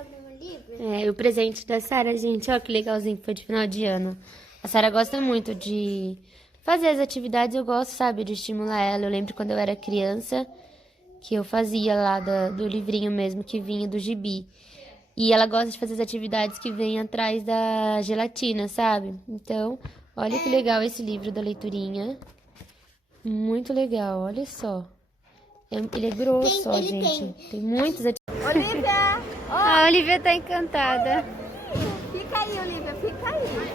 sobre um livro? É, o presente da Sara, gente, ó que legalzinho que foi de final de ano. A Sara gosta muito de fazer as atividades, eu gosto, sabe, de estimular ela. Eu lembro quando eu era criança que eu fazia lá do livrinho mesmo que vinha do gibi. E ela gosta de fazer as atividades que vêm atrás da gelatina, sabe? Então, olha que legal esse livro da leiturinha. Muito legal, olha só. Ele é grosso, ó, gente. Tem muitas atividades. Olivia! A Olivia tá encantada. Fica aí, Olivia, fica aí.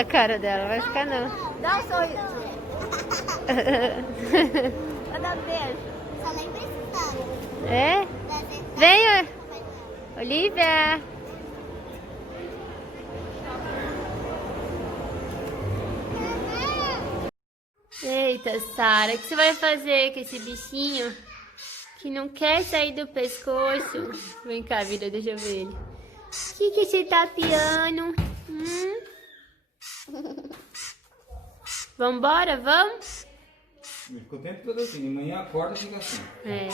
A cara dela, vai ficar não. Dá um sorriso. Vai dar um beijo. Só nem precisava. É? Venha, Olivia. Eita, Sara, o que você vai fazer com esse bichinho que não quer sair do pescoço? Vem cá, vida, deixa eu ver ele. O que você tá piando? Vambora, vamos? Ele ficou o tempo todo assim, de manhã acorda e fica assim. É.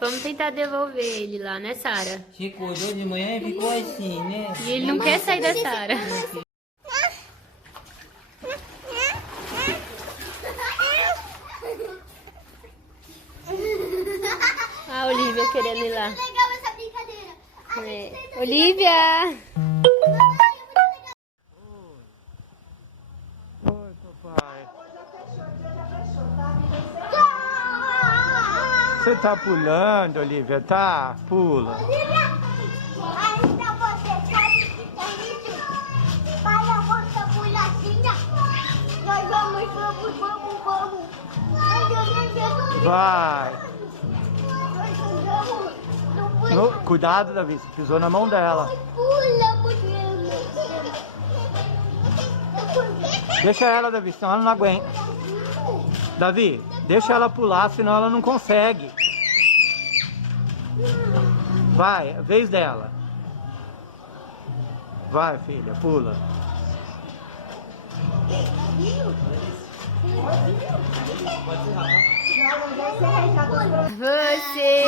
Vamos tentar devolver ele lá, né, Sara? Você acordou de manhã e ficou assim, né? E ele não quer sair da Sara. A Olivia querendo ir lá. Legal essa brincadeira. É. Olivia! Oi, papai. Você tá pulando, Olivia, tá? Pula. Ainda você sabe que tem isso? Para a vossa pulazinha. Nós vamos. Vai. Cuidado, Davi, você pisou na mão dela. Pula, mulher. Deixa ela, Davi, senão ela não aguenta. Davi, deixa ela pular, senão ela não consegue. Vai, é a vez dela. Vai, filha, pula. Você